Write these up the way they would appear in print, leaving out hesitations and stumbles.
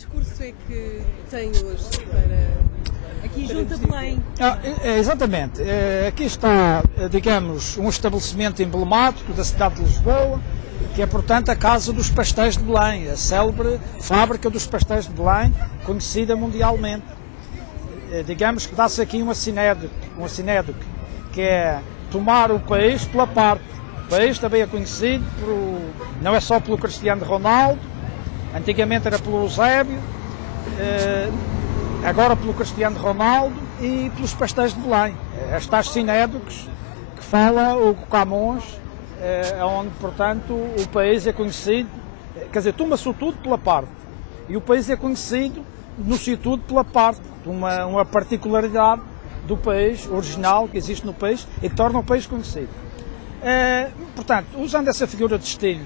discurso é que tem hoje para aqui junto a Belém? Exatamente. Aqui está, digamos, um estabelecimento emblemático da cidade de Lisboa, que é, portanto, a Casa dos Pastéis de Belém, a célebre fábrica dos pastéis de Belém, conhecida mundialmente. Digamos que dá-se aqui um assinédoque, que é tomar o país pela parte. O país também é conhecido, não é só pelo Cristiano Ronaldo, antigamente era pelo Eusébio, agora pelo Cristiano Ronaldo e pelos pastéis de Belém. Estas sinédoques que fala o Camões, onde, portanto, o país é conhecido, quer dizer, toma-se tudo pela parte, e o país é conhecido no-se tudo pela parte, uma particularidade do país, original, que existe no país, e que torna o país conhecido. Portanto, usando essa figura de estilo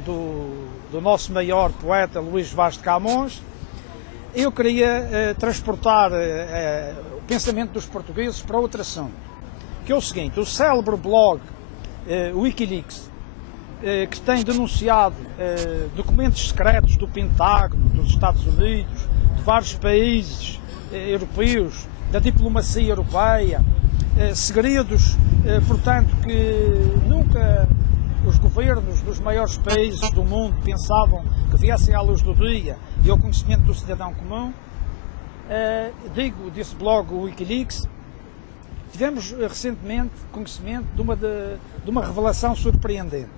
do nosso maior poeta, Luís Vaz de Camões, eu queria transportar o pensamento dos portugueses para outro assunto, que é o seguinte: o célebre blog Wikileaks, que tem denunciado documentos secretos do Pentágono, dos Estados Unidos, de vários países europeus, da diplomacia europeia, segredos, portanto, que nunca os governos dos maiores países do mundo pensavam que viessem à luz do dia e ao conhecimento do cidadão comum. Desse blog Wikileaks, tivemos recentemente conhecimento de uma revelação surpreendente.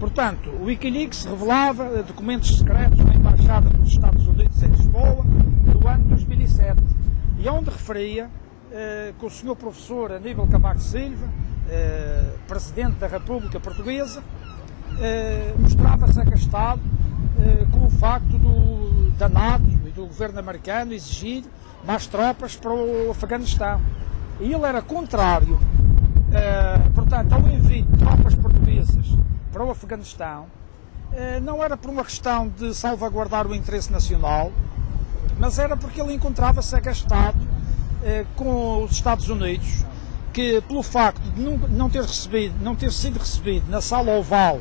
Portanto, o Wikileaks revelava documentos secretos da Embaixada dos Estados Unidos em Lisboa do ano 2007, e onde referia que o Sr. Professor Aníbal Cavaco Silva, Presidente da República Portuguesa, mostrava-se agastado com o facto da NATO e do governo americano exigir mais tropas para o Afeganistão. E ele era contrário, portanto, ao envio de tropas portuguesas para o Afeganistão. Não era por uma questão de salvaguardar o interesse nacional, mas era porque ele encontrava-se agastado com os Estados Unidos, que pelo facto de não ter sido recebido na sala oval,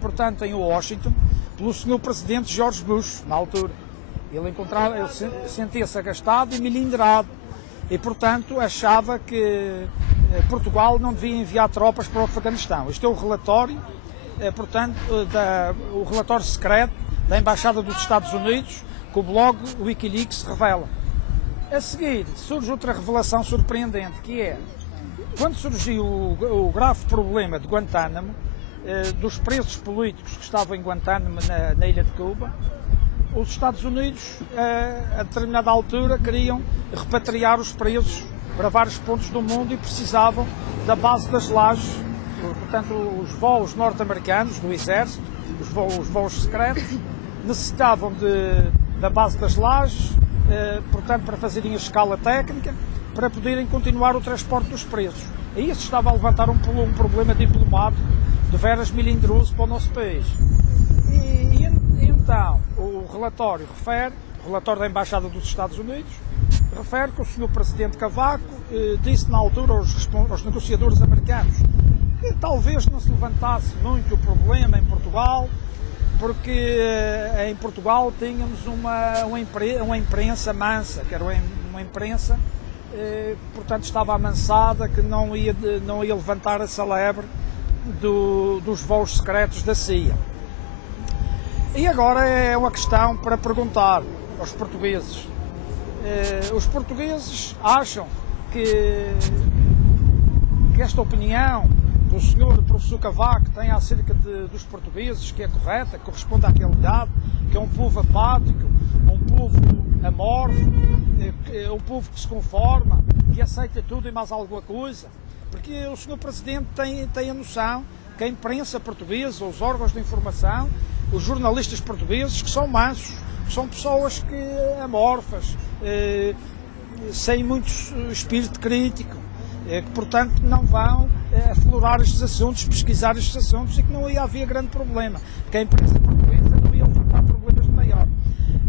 portanto em Washington, pelo Sr. Presidente George Bush, na altura. Ele sentia-se agastado e melindrado, e portanto achava que Portugal não devia enviar tropas para o Afeganistão. Este é o relatório, portanto, o relatório secreto da Embaixada dos Estados Unidos, que o blog Wikileaks revela. A seguir, surge outra revelação surpreendente, que é, quando surgiu o grave problema de Guantánamo, dos presos políticos que estavam em Guantánamo, na ilha de Cuba, os Estados Unidos, a determinada altura, queriam repatriar os presos para vários pontos do mundo e precisavam da base das Lajes, portanto, os voos norte-americanos do Exército, os voos secretos, necessitavam da base das Lajes, portanto, para fazerem a escala técnica, para poderem continuar o transporte dos presos. E isso estava a levantar um problema diplomático de veras melindroso para o nosso país. E então, o relatório da Embaixada dos Estados Unidos, refere que o Sr. Presidente Cavaco disse na altura aos negociadores americanos que talvez não se levantasse muito o problema em Portugal, porque em Portugal tínhamos uma imprensa mansa, que era uma imprensa, portanto estava amansada, que não ia levantar a celebre dos voos secretos da CIA. E agora é uma questão para perguntar aos portugueses. Os portugueses acham que esta opinião que o Sr. Professor Cavaco tem acerca dos portugueses, que é correta, que corresponde à realidade, que é um povo apático, um povo amorfo, um povo que se conforma, que aceita tudo e mais alguma coisa? Porque o Sr. Presidente tem a noção que a imprensa portuguesa, os órgãos de informação, os jornalistas portugueses, que são mansos, que são pessoas amorfas, sem muito espírito crítico, que portanto não vão aflorar estes assuntos, pesquisar estes assuntos, e que não ia haver grande problema, que a imprensa portuguesa não ia levantar problemas de maior.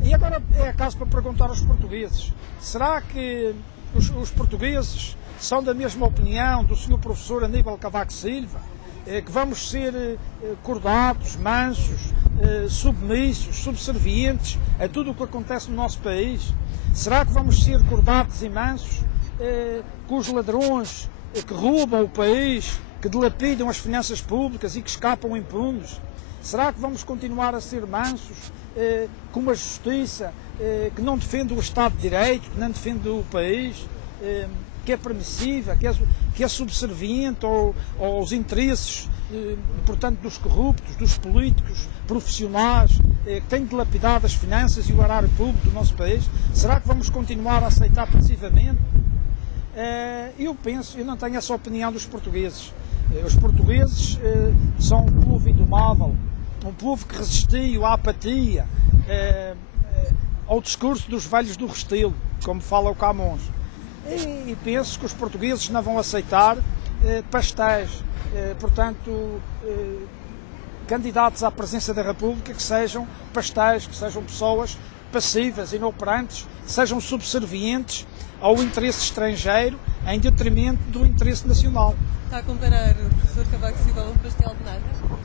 E agora é caso para perguntar aos portugueses: será que os portugueses são da mesma opinião do Sr. Professor Aníbal Cavaco Silva, que vamos ser cordatos, mansos, submissos, subservientes a tudo o que acontece no nosso país? Será que vamos ser cordatos e mansos com os ladrões que roubam o país, que dilapidam as finanças públicas e que escapam impunes? Será que vamos continuar a ser mansos com uma justiça que não defende o Estado de Direito, que não defende o país, que é permissiva, que é subserviente aos interesses, portanto, dos corruptos, dos políticos profissionais, que têm dilapidado as finanças e o erário público do nosso país? Será que vamos continuar a aceitar passivamente? Eu não tenho essa opinião dos portugueses. Os portugueses são um povo indomável, um povo que resistiu à apatia, ao discurso dos velhos do Restelo, como fala o Camões. E penso que os portugueses não vão aceitar pastéis, portanto, candidatos à presidência da República que sejam pastéis, que sejam pessoas passivas, inoperantes, que sejam subservientes ao interesse estrangeiro em detrimento do interesse nacional. Está a comparar o professor Cavaco Silva a um pastel de nata?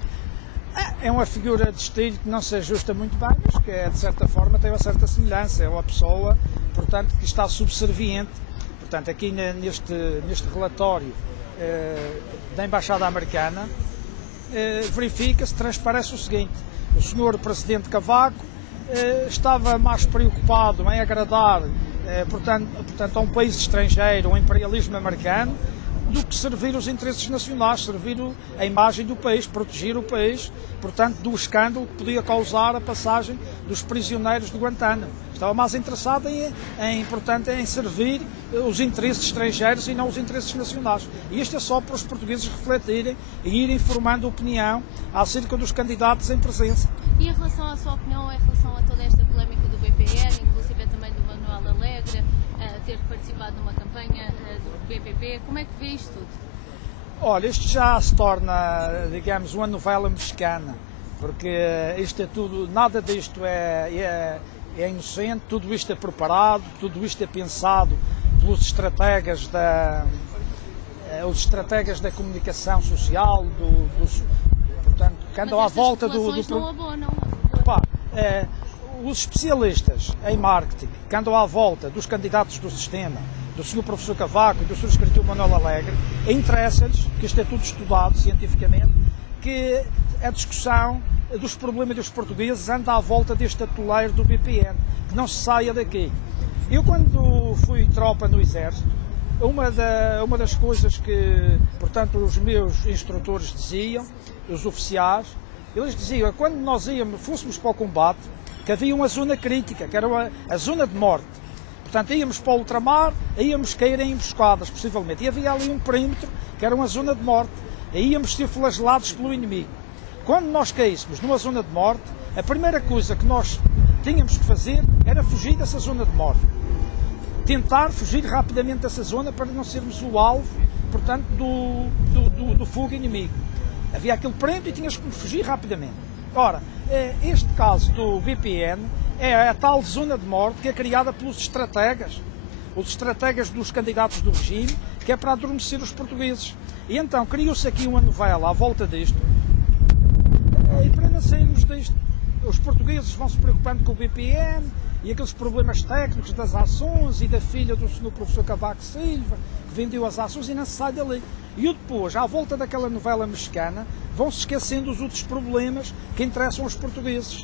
É uma figura de estilo que não se ajusta muito bem, mas que de certa forma tem uma certa semelhança. É uma pessoa, portanto, que está subserviente. Portanto, aqui neste relatório da Embaixada Americana, verifica-se, transparece o seguinte: o Sr. Presidente Cavaco estava mais preocupado em agradar, portanto, a um país estrangeiro, ao imperialismo americano, do que servir os interesses nacionais, servir a imagem do país, proteger o país, portanto, do escândalo que podia causar a passagem dos prisioneiros de Guantánamo. Estava mais interessado em servir os interesses estrangeiros e não os interesses nacionais. E isto é só para os portugueses refletirem e irem formando opinião acerca dos candidatos em presença. E em relação à sua opinião, em relação a toda esta polémica do BPN, inclusive também do Manuel Alegre, ter participado numa campanha do BPP, como é que vê isto tudo? Olha, isto já se torna, digamos, uma novela mexicana, porque isto é tudo, nada disto é inocente, tudo isto é preparado, tudo isto é pensado pelos estrategas da comunicação social, portanto, que andam à volta do não abonam. Os especialistas em marketing que andam à volta dos candidatos do sistema, do Sr. Professor Cavaco e do Sr. Escritor Manuel Alegre, interessa-lhes, que isto é tudo estudado cientificamente, que a discussão dos problemas dos portugueses anda à volta deste atoleiro do BPN, que não se saia daqui. Eu, quando fui tropa no Exército, uma das coisas que, portanto, os meus instrutores diziam, os oficiais, eles diziam, quando nós fôssemos para o combate, que havia uma zona crítica, que era a zona de morte. Portanto, íamos para o ultramar, íamos cair em emboscadas, possivelmente. E havia ali um perímetro, que era uma zona de morte. E íamos ser flagelados pelo inimigo. Quando nós caíssemos numa zona de morte, a primeira coisa que nós tínhamos que fazer era fugir dessa zona de morte. Tentar fugir rapidamente dessa zona para não sermos o alvo, portanto, do fogo inimigo. Havia aquele perímetro e tínhamos que fugir rapidamente. Ora, este caso do BPN é a tal zona de morte que é criada pelos estrategas, os estrategas dos candidatos do regime, que é para adormecer os portugueses. E então criou-se aqui uma novela à volta disto, e para não sairmos disto, os portugueses vão se preocupando com o BPN e aqueles problemas técnicos das ações e da filha do Sr. Professor Cavaco Silva, que vendeu as ações e não se sai dali. E depois, à volta daquela novela mexicana, vão-se esquecendo os outros problemas que interessam aos portugueses.